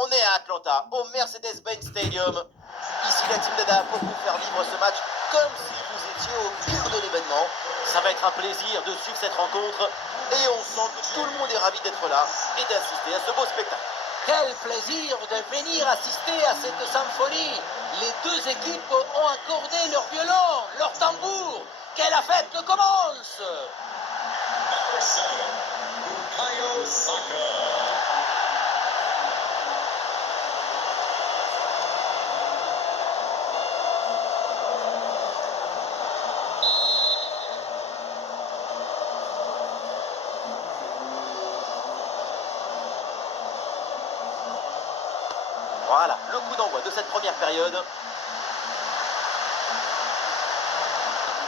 On est à Atlanta, au Mercedes-Benz Stadium. Ici, la Team Dada pour vous faire vivre ce match comme si vous étiez au cœur de l'événement. Ça va être un plaisir de suivre cette rencontre et on sent que tout le monde est ravi d'être là et d'assister à ce beau spectacle. Quel plaisir de venir assister à cette symphonie. Les deux équipes ont accordé leur violon, leur tambour. Que la fête commence. Number 7, Bukayo Saka. Voilà, le coup d'envoi de cette première période.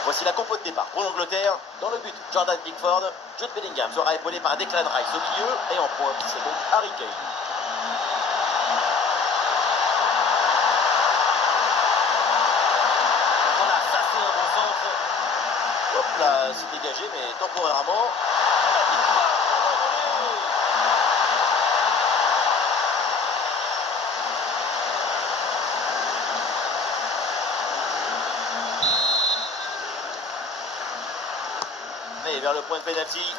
Voici la compo de départ pour l'Angleterre. Dans le but, Jordan Pickford. Jude Bellingham sera épaulé par Declan Rice au milieu. Et en pointe, c'est donc Harry Kane. Voilà, ça c'est un bon centre. Hop là, c'est dégagé, mais temporairement. Et vers le point de pénalty.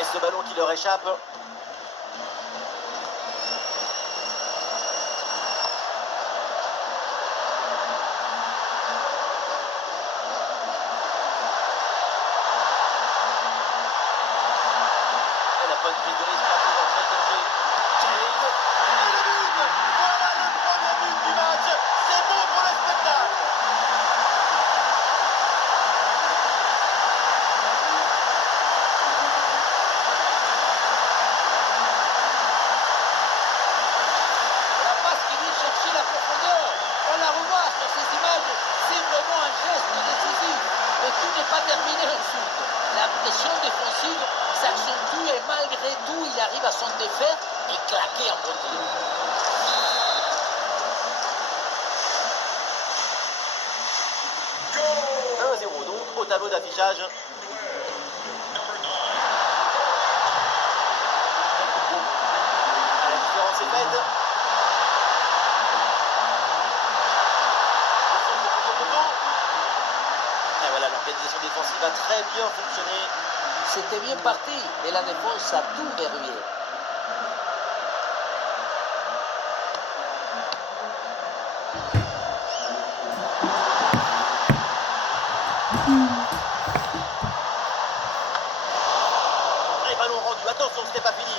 Et ce ballon qui leur échappe. Et la bonne prise de risque là pour entrer de jeu. Kane. Et le but. Voilà le premier but du match. C'est bon pour le spectacle. La passe qui vient chercher la profondeur. On la revoit sur ces images. C'est vraiment un geste décisif. Mais tout n'est pas terminé ensuite. La pression défensive s'accentue et malgré tout, il arrive à s'en défaire et claquer en continu. Goal! 1-0 donc au tableau d'affichage. Number 9. La différence est faite. Et voilà, l'organisation défensive a très bien fonctionné. C'était bien parti, mais la défense a tout verrouillé. Et ballon rendu, attention, ce n'est pas fini.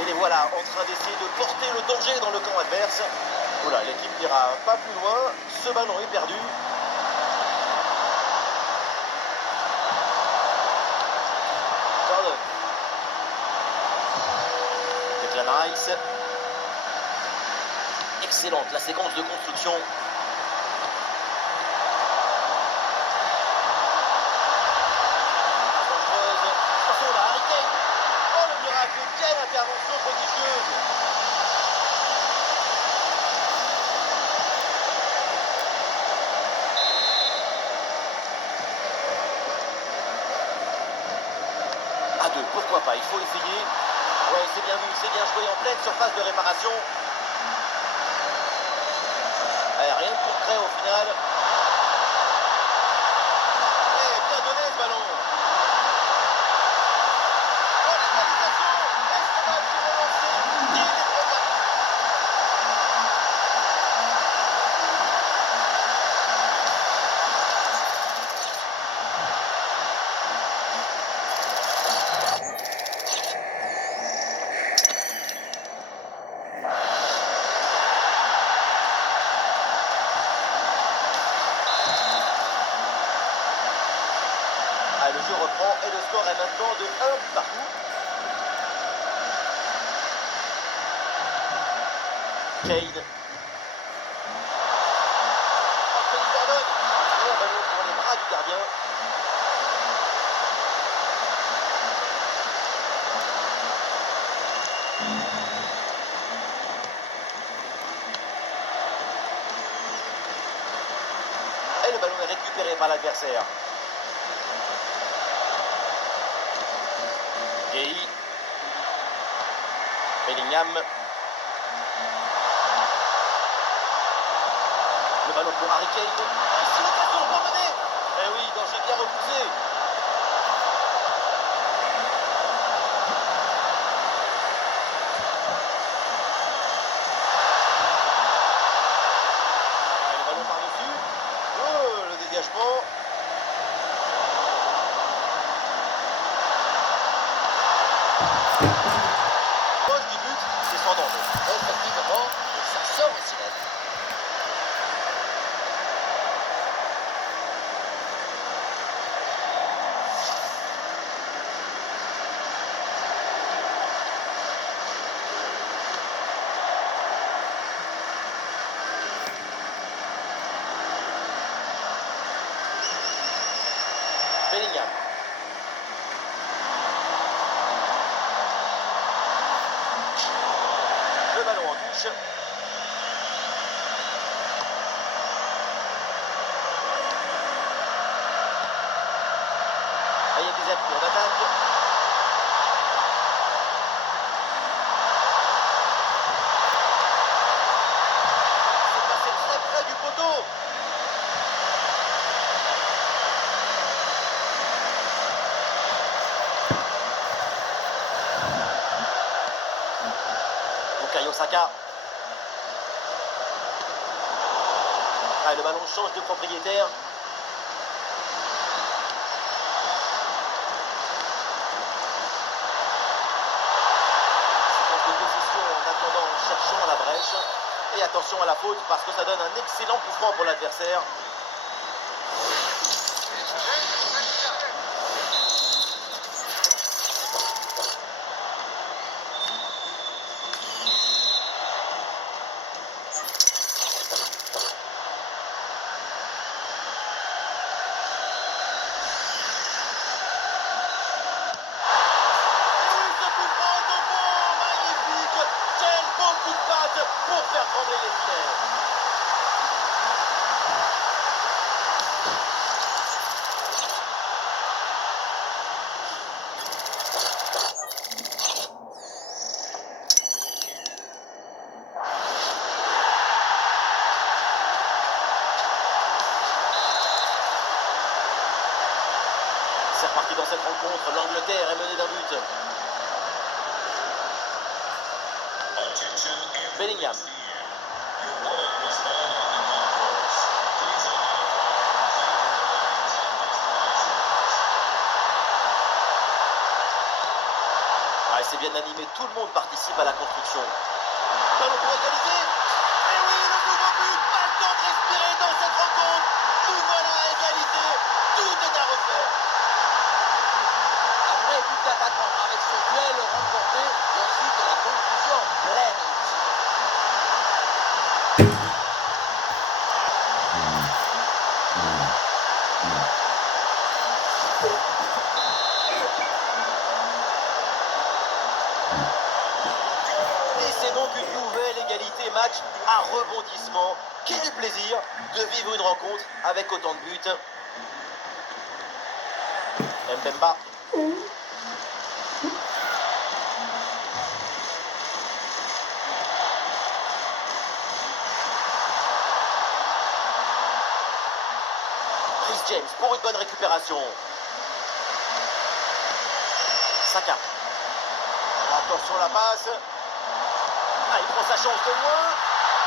Et les voilà en train d'essayer de porter le danger dans le camp adverse. Oula, l'équipe n'ira pas plus loin. Ce ballon est perdu. Jordan. Declan Rice. Excellente la séquence de construction. Attention là, Harry Kane. Oh le miracle, quelle intervention prodigieuse. À deux, pourquoi pas, il faut essayer. Ouais, c'est bien vu, c'est bien joué en pleine surface de réparation. Ouais, rien de concret au final. Eh, bien donné ce ballon. Oh, l'égalisation. Et ce match est relancé dès les premières minutes. Ah, le jeu reprend et le score est maintenant de 1 but partout. Kane. Oh, quel le ballon est récupéré par l'adversaire. Gay. Bellingham. Le ballon pour Harry Kane. Ici l'occasion pour mener. Eh oui, danger bien repoussé. Le ballon par-dessus. Oh, le dégagement. Proche du but, c'est sans danger. Effectivement, et ça sort aussi la vie. Bellingham. Le ballon en touche. Ah, il y a des appuis en attaque. C'est passé très près du poteau. Bukayo Saka. Ah, le ballon change de propriétaire. Séquence de possession en attendant, en cherchant la brèche. Et attention à la faute parce que ça donne un excellent coup franc pour l'adversaire. Pour faire trembler les filets. C'est reparti dans cette rencontre. L'Angleterre est menée d'un but. Attention, Bellingham. your wallet was found on the concourse. Please identify Ah, c'est bien animé. Tout le monde participe à la construction. Ballon pour égaliser. Et oui, le nouveau but. Pas le temps de respirer dans cette rencontre. Nous voilà à égalité. Tout est à refaire. Un vrai but d'attaquant avec ce duel remporté et ensuite la conclusion pleine. Et c'est donc une nouvelle égalité match à rebondissement. Quel plaisir de vivre une rencontre avec autant de buts. Mbemba. Chris James pour une bonne récupération. Saka. Attention la passe. Ah, il prend sa chance de loin.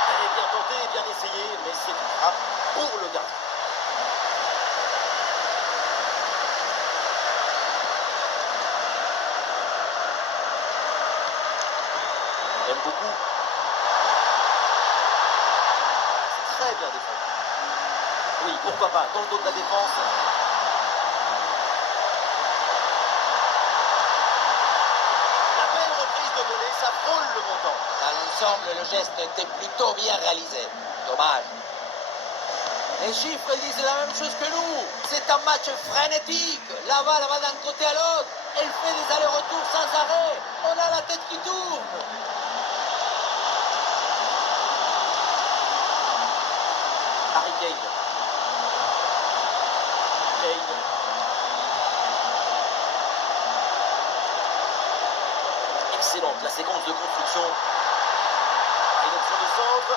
Elle est bien tentée, bien essayée, mais c'est une frappe pour le gardien. Aime beaucoup. C'est très bien défendu. Oui, pourquoi pas, dans le dos de la défense. La belle reprise de volée, ça frôle le montant. Dans l'ensemble, le geste était plutôt bien réalisé. Dommage. Les chiffres disent la même chose que nous. C'est un match frénétique. La balle va d'un côté à l'autre. Elle fait des allers-retours sans arrêt. On a la tête qui tourne. Harry Kane. La séquence de construction. Ah, une option de centre.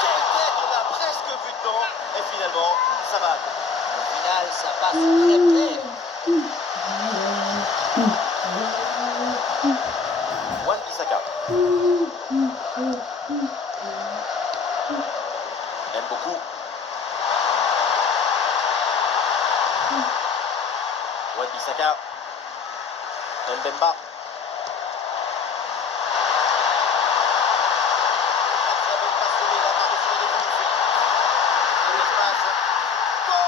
Quelle tête, on a presque vu dedans. Et finalement, ça va. Au final, ça passe très près. Wan-Bissaka. Aime beaucoup. Wan-Bissaka. Mbemba. Très bonne passe de la part de sur les défenses. Et l'espace. Goal!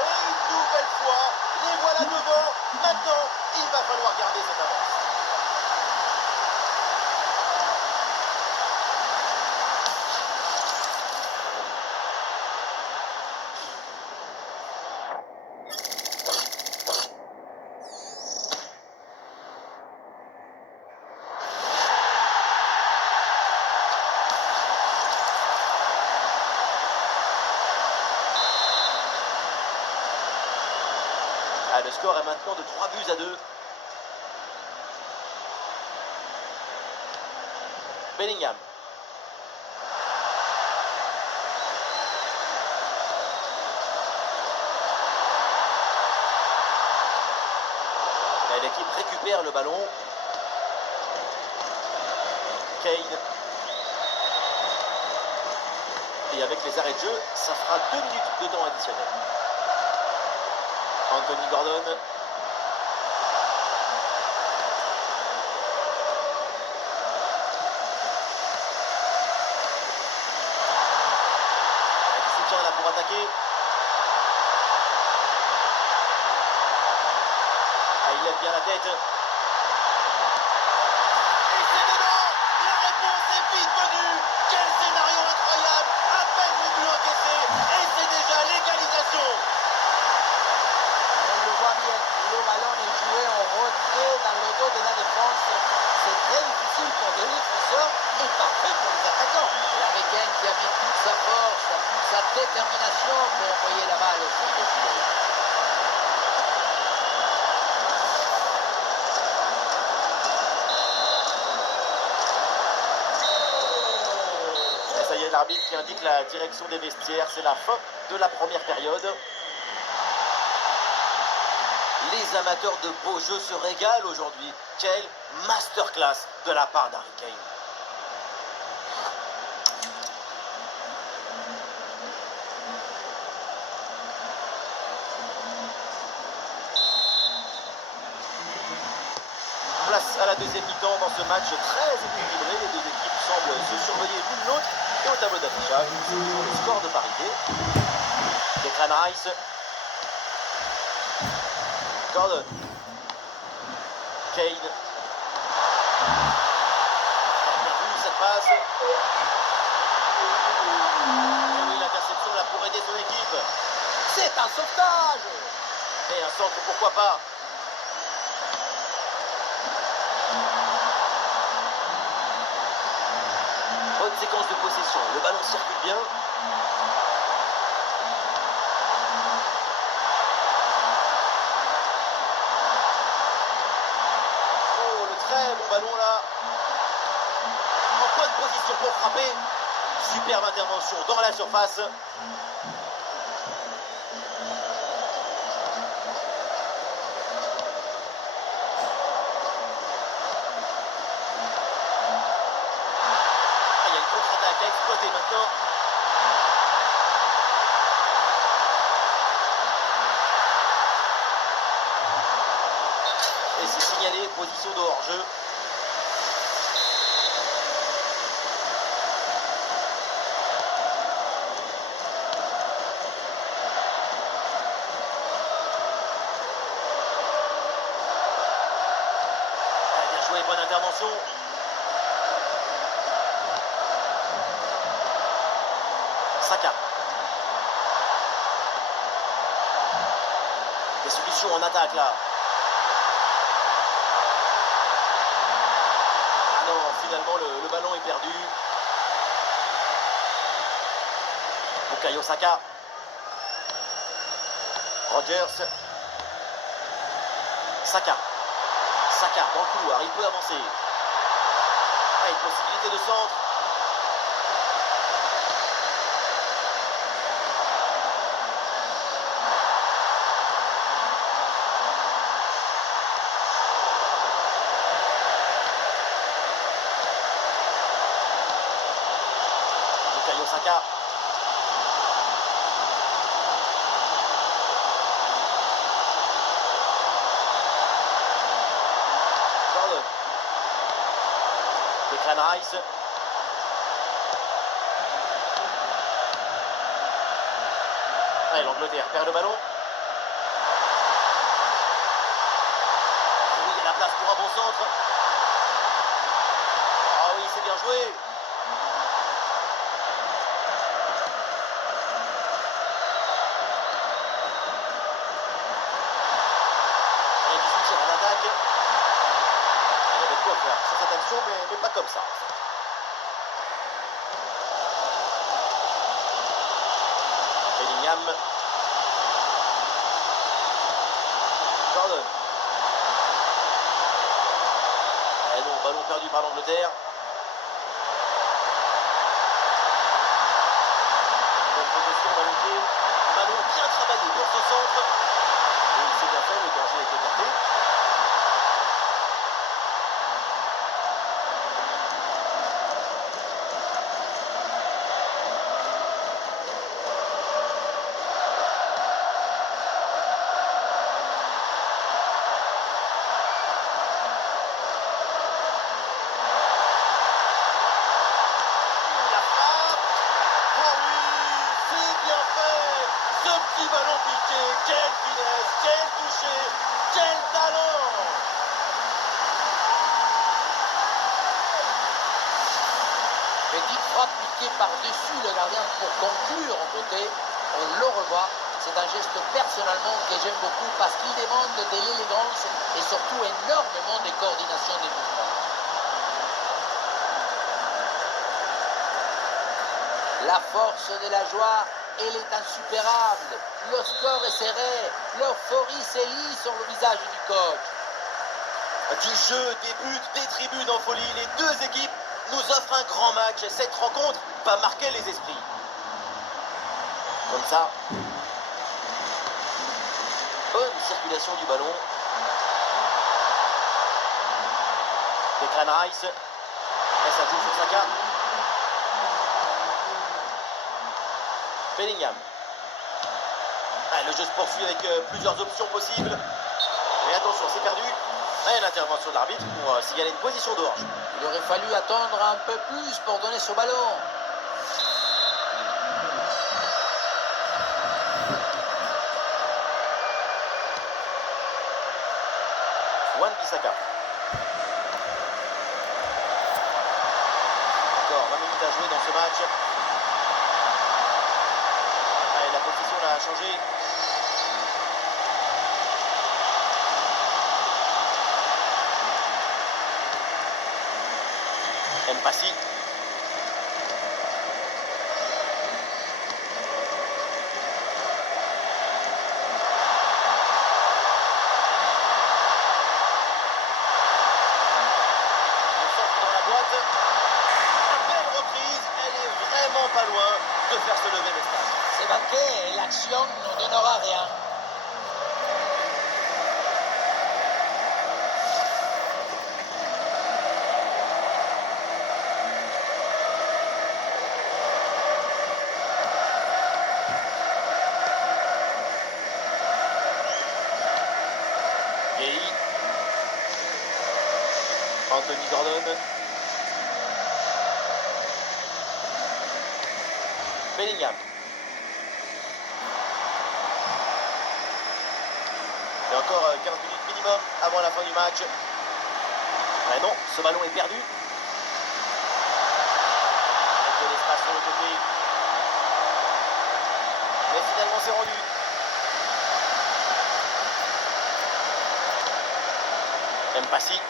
Et une nouvelle fois, les voilà devant. Maintenant, il va falloir garder cette avance. Ah, le score est maintenant de 3-2. Bellingham. Et l'équipe récupère le ballon. Kane. Et avec les arrêts de jeu, ça fera 2 minutes de temps additionnel. Anthony Gordon. Avec le soutien là pour attaquer. Ah, il lève bien la tête. Et c'est dedans. La réponse est vite venue. Quel scénario incroyable. À peine le but encaissé. Et c'est déjà l'égalisation. On le voit bien, le ballon est joué en retrait dans le dos de la défense. C'est très difficile pour les défenseurs et parfait pour les attaquants. L'Américain qui a mis toute sa force, toute sa détermination pour envoyer la balle au fond du filet. Et ça y est, l'arbitre qui indique la direction des vestiaires. C'est la fin de la première période. Les amateurs de beaux jeux se régalent aujourd'hui. Quelle masterclass de la part d'Harry Kane. Place à la deuxième mi-temps dans ce match très équilibré. Les deux équipes semblent se surveiller l'une l'autre. Et au tableau d'affichage, c'est toujours le score de parité. Declan Rice. Gordon. Kane. Bien vu cette passe. Et oui, l'interception là pour aider son équipe. C'est un sauvetage. Et un centre, pourquoi pas. Bonne séquence de possession. Le ballon circule bien. Oh, le très bon ballon là. En bonne position pour frapper. Superbe intervention dans la surface. Ah, il y a une contre-attaque à exploiter maintenant. Et c'est signalé, position de hors-jeu. Bien joué, bonne intervention. Saka. Des solutions en attaque là. Ah non, finalement le ballon est perdu. Bukayo Saka. Rogers. Saka. Saka dans le couloir, il peut avancer. Ah, une possibilité de centre. Bukayo Saka. Jordan. Declan Rice. Allez, l'Angleterre perd le ballon. Oui, il y a la place pour un bon centre. Ah oui, c'est bien joué. Et du soutien à l'attaque. Il y avait de quoi faire sur cette action, mais pas comme ça. Bellingham. Jordan. Et non, ballon perdu par l'Angleterre. Bonne progression, ballon pied. Ballon bien travaillé pour ce centre. Et il s'est bien fait, le danger est écarté. La frappe. Oh oui, c'est bien fait. Ce petit ballon piqué, quelle finesse, quel toucher, quel talent. Petite frappe piquée par-dessus le gardien pour conclure en beauté. On le revoit. C'est un geste personnellement que j'aime beaucoup parce qu'il demande de l'élégance et surtout énormément de coordination des mouvements. La force de la joie, elle est insuperable. Le score est serré. L'euphorie s'élit sur le visage du coach. Du jeu, des buts, des tribunes en folie, les deux équipes nous offrent un grand match. Cette rencontre va marquer les esprits. Comme ça. Bonne circulation du ballon. Declan Rice. Et ça joue sur Saka. Bellingham. Ah, le jeu se poursuit avec plusieurs options possibles. Mais attention, c'est perdu. Et l'intervention de l'arbitre pour signaler une position d'orge. Il aurait fallu attendre un peu plus pour donner ce ballon. Wan-Bissaka. Encore 20 minutes à jouer dans ce match. Allez, la position là a changé. Mpassi. Belle reprise, elle est vraiment pas loin de faire se lever les stades. C'est banqué et l'action ne donnera rien. Gay. Anthony Gordon. Bellingham. Et encore 15 minutes minimum avant la fin du match. Mais non, ce ballon est perdu. Avec de l'espace sur le côté. Mais finalement c'est rendu. Mpassi.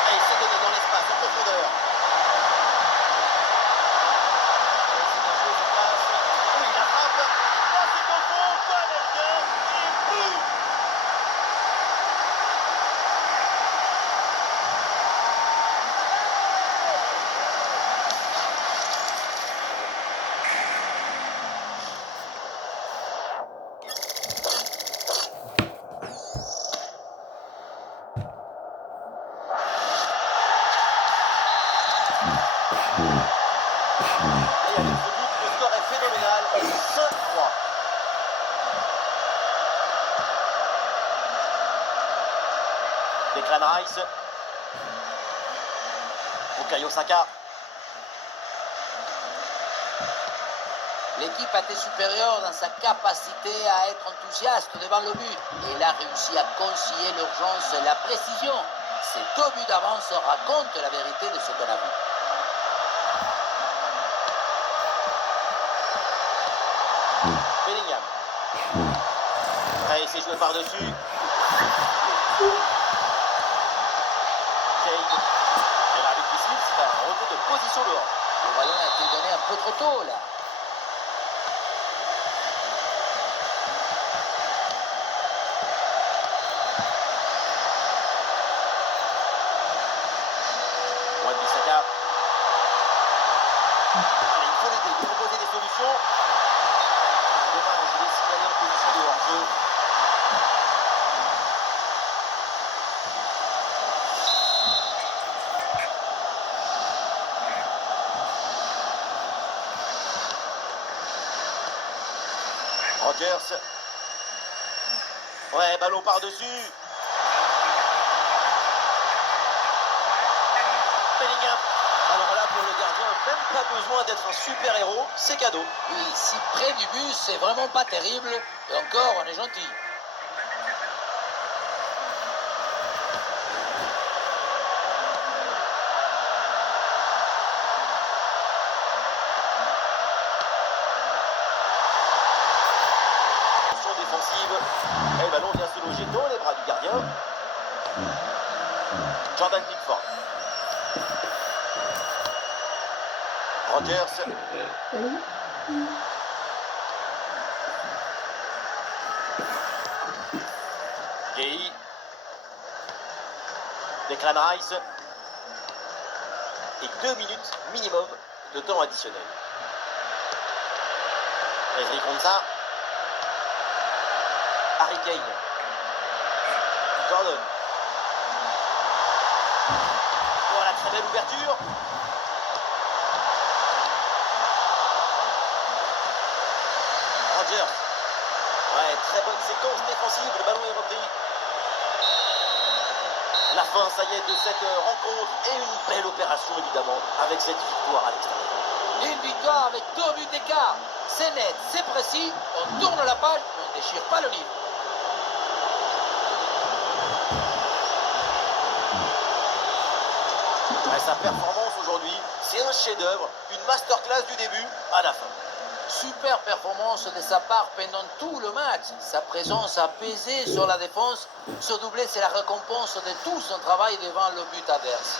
Ah, il s'est donné dans l'espace en profondeur. C'est bien joué sur place. Oui, la frappe. Oh, c'est bon. Rice. Bukayo Saka. L'équipe a été supérieure dans sa capacité à être enthousiaste devant le but. Et elle a réussi à concilier l'urgence et la précision. Ces 2 buts d'avance racontent la vérité de ce qu'on a vu. Bellingham. Allez, c'est joué par-dessus. Kane. Et l'arbitre Smith, c'est un retour de position dehors. Le ballon a été donné un peu trop tôt là. Wan-Bissaka. Allez, il faut l'aider, il faut proposer des solutions. Dommage, il est signalé en position de hors-jeu. Rodgers. Ouais, ballon par-dessus. Bellingham. Alors là, pour le gardien, même pas besoin d'être un super-héros, c'est cadeau. Oui, si près du but, c'est vraiment pas terrible. Et encore, on est gentil. Action défensive. Et le ballon vient se loger dans les bras du gardien. Jordan Pickford. Rodgers. Gay. Declan Rice. Et 2 minutes minimum de temps additionnel. Ezri Konsa. Harry Kane. Jordan. Voilà, très belle ouverture. Rodgers. Ouais, très bonne séquence défensive, le ballon est repris. La fin, ça y est, de cette rencontre et une belle opération évidemment avec cette victoire à l'extérieur. Une victoire avec 2 buts d'écart. C'est net, c'est précis. On tourne la page, mais on ne déchire pas le livre. Ouais, sa performance aujourd'hui, c'est un chef-d'œuvre, une masterclass du début à la fin. Super performance de sa part pendant tout le match. Sa présence a pesé sur la défense. Ce doublé, c'est la récompense de tout son travail devant le but adverse.